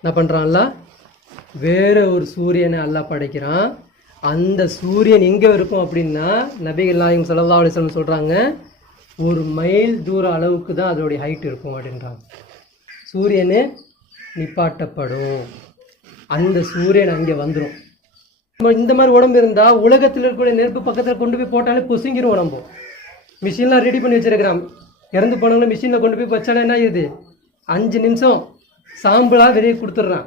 என்ன பண்ணுறான்ல, வேற ஒரு சூரியனை அல்லாஹ் படைக்கிறான். அந்த சூரியன் எங்கே இருக்கும் அப்படின்னா, நபிகள் நாயகம் ஸல்லல்லாஹு அலைஹி வஸல்லம் சொல்கிறாங்க, 1 மைல் தூர அளவுக்கு தான் அதோடைய ஹைட் இருக்கும் அப்படின்றாங்க. சூரியனு நிப்பாட்டப்படும், அந்த சூரியன் அங்கே வந்துடும். இந்த மாதிரி உடம்பு இருந்தால் உலகத்தில் இருக்கக்கூடிய நெருப்பு பக்கத்தில் கொண்டு போய் போட்டாலே பொசுங்கிரும் உடம்பு. மிஷின்லாம் ரெடி பண்ணி வச்சிருக்கிறான். இறந்து போனவங்களும் மிஷினில் கொண்டு போய் வச்சாலும் என்ன ஆகுது, 5 நிமிஷம் சாம்பிளாக வெளியே கொடுத்துட்றான்.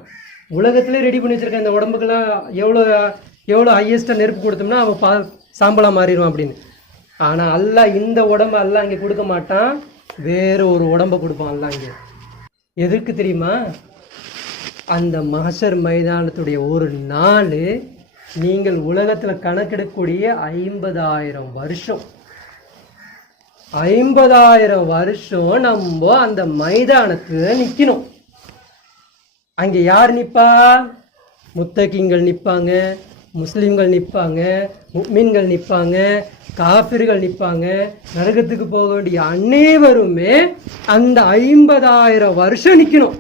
உலகத்திலே ரெடி பண்ணி வச்சுருக்கேன். இந்த உடம்புக்கெல்லாம் எவ்வளோ ஹையஸ்ட்டாக நெருப்பு கொடுத்தோம்னா அவன் சாம்பலாக மாறிடுவான் அப்படின்னு. ஆனால் அல்லாஹ் இந்த உடம்பு அல்லாஹ் இங்கே கொடுக்க மாட்டான், வேறு ஒரு உடம்பை கொடுப்பான் அல்லாஹ் இங்கே. எதற்கு தெரியுமா? அந்த மஹ்ஷர் மைதானத்துடைய ஒரு நாள் நீங்கள் உலகத்தில் கணக்கெடுக்கக்கூடிய 50,000 வருஷம். 50,000 வருஷம் நம்ம அந்த மைதானத்தில் நிற்கணும். அங்கே யார் நிற்பா? முத்தகிங்கள் நிற்பாங்க, முஸ்லீம்கள் நிற்பாங்க, முஃமின்கள் நிற்பாங்க, காஃபிர்கள் நிற்பாங்க. நரகத்துக்கு போக வேண்டிய அனைவருமே அந்த 50,000 வருஷம் நிற்கணும்.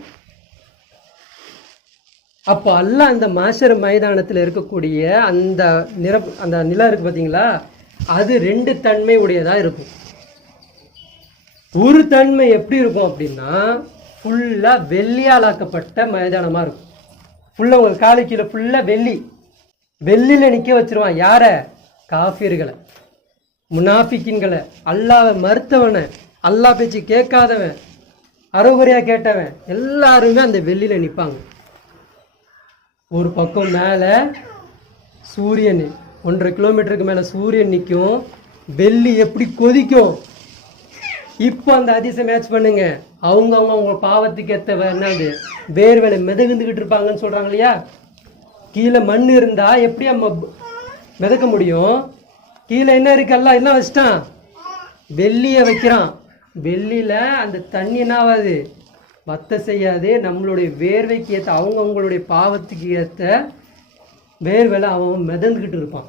அப்போ அல்லாஹ் அந்த மஹ்ஷர் மைதானத்தில் இருக்கக்கூடிய அந்த நிலம் இருக்கு பார்த்தீங்களா, அது 2 தன்மை உடையதாக இருக்கும். ஒரு தன்மை எப்படி இருக்கும் அப்படின்னா, ஃபுல்லாக வெள்ளியாலாக்கப்பட்ட மைதானமாக இருக்கும். ஃபுல்லாக உங்களுக்கு காலு கீழே ஃபுல்லாக வெள்ளியில் நிற்க வச்சிருவான். யாரை? காஃபிர்களை, முனாஃபிக்கின்களை, அல்லாஹ்வை மறுத்தவனை, அல்லாஹ் பேச்சு கேட்காதவன், அறகுறையாக கேட்டவன், எல்லாருமே அந்த வெள்ளியில் நிற்பாங்க. ஒரு பக்கம் மேலே சூரியன் 1.5 கிலோமீட்டருக்கு மேலே சூரியன் நிற்கும். வெள்ளி எப்படி கொதிக்கும். இப்போ அந்த அதிசயம் மேட்ச் பண்ணுங்க. அவங்க பாவத்துக்கு ஏற்ற என்னது வேர்வேலை மிதகுந்துக்கிட்டு இருப்பாங்கன்னு சொல்கிறாங்க இல்லையா. கீழே மண் இருந்தால் எப்படி நம்ம மிதக்க முடியும்? கீழே என்ன இருக்குல்ல, என்ன வச்சிட்டான்? வெள்ளியை வைக்கிறான். வெள்ளியில் அந்த தண்ணி என்னாவது வத்த செய்யாது. நம்மளுடைய வேர்வைக்கு ஏற்ற அவங்களுடைய பாவத்துக்கு ஏற்ற வேர்வேலை அவன் மிதந்துக்கிட்டு இருப்பான்.